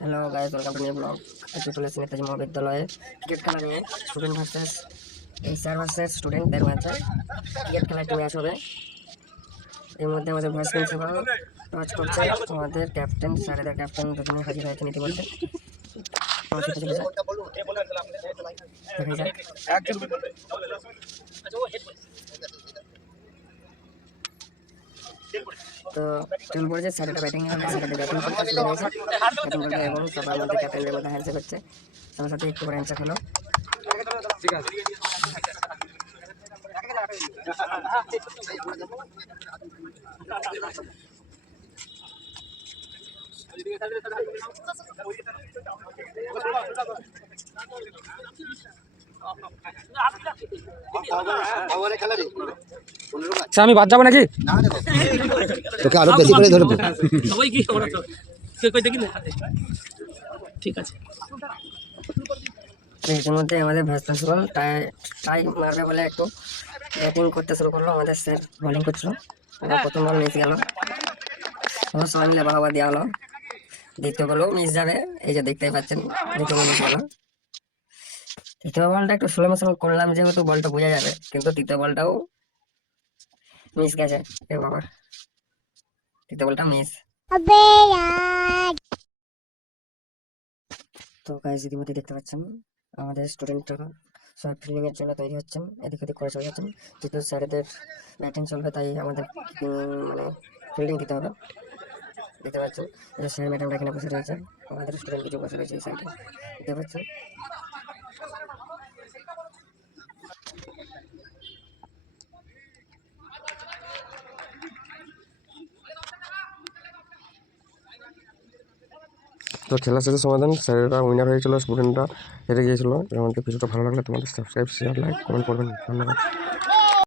Hello guys, welcome to new blog. আজকে চলে এসেছি নেতাজি মহাবিদ্যালয়ে ক্রিকেট খেলা নিয়ে। স্টুডেন্ট ভার্সেস স্যার ভার্সেস স্টুডেন্টদের মাঝে ক্রিকেট খেলা একটি ম্যাচ হবে। এর মধ্যে আমাদের ভাইস প্রিন্সিপাল টচ করছে, আমাদের ক্যাপ্টেন স্যারেদের ক্যাপ্টেন দুজনেই হাজির হয়েছেন ইতিমধ্যে। আমার সাথে চলে যাক, দেখাই যাক। তো চল পড়েছে, স্যারেরা ব্যাটিং নিয়ে হবে, স্যারেদের ব্যাটিং করতে শুরু হয়েছে। ব্যাটিং করবে এবং সবার মধ্যে ক্যাপ্টেনদের মধ্যে হ্যান্ডশেক হচ্ছে। সবার সাথে একটু করে হ্যান্ডশেক হলো। ঠিক আছে। আমি বাদ যাবো নাকি? তোকে আরো বেশি করে ধরবো। সবাই কি ওরা তো কে কই দেখি না। ঠিক আছে। ইতিমধ্যে আমাদের ভাইস প্রিন্সিপাল টাই মারবে বলে একটু ব্যাটিং করতে শুরু করলো। আমাদের স্যার বোলিং করছিল, প্রথম বল মিস গেল, সবাই মিলে বাহবা দেওয়া হলো। দ্বিতীয় বলও মিস যাবে, এই যে দেখতেই পাচ্ছেন দ্বিতীয় বল মিস গেল। তৃতীয় বলটা একটু স্লো মোশন করলাম যেহেতু বলটা বোঝা যাবে, কিন্তু তৃতীয় বলটাও মিস গেছে। এ বাবা, তৃতীয় বলটা মিস। তো গাইস, ইতিমধ্যে দেখতে পাচ্ছেন আমাদের স্টুডেন্টরা সব ফিল্ডিং এর জন্য তৈরি হচ্ছেন, এদিক ওদিক করে চলে যাচ্ছেন। যেহেতু স্যারেদের ব্যাটিং চলবে তাই আমাদের মানে ফিল্ডিং দিতে হবে। দেখতে পাচ্ছেন এই যে স্যার ম্যাডামরা এখানে বসে রয়েছে, আমাদের স্টুডেন্ট কিছু বসে রয়েছে এই সাইডে, দেখতে পাচ্ছেন। তো খেলা শেষে সমাধান, স্যারেরা উইনার হয়েছিল, স্টুডেন্টরা হেরে গিয়েছিল। আমাদের ভিডিওটা ভালো লাগলে তোমাদের সাবস্ক্রাইব, শেয়ার, লাইক, কমেন্ট করবেন। ধন্যবাদ।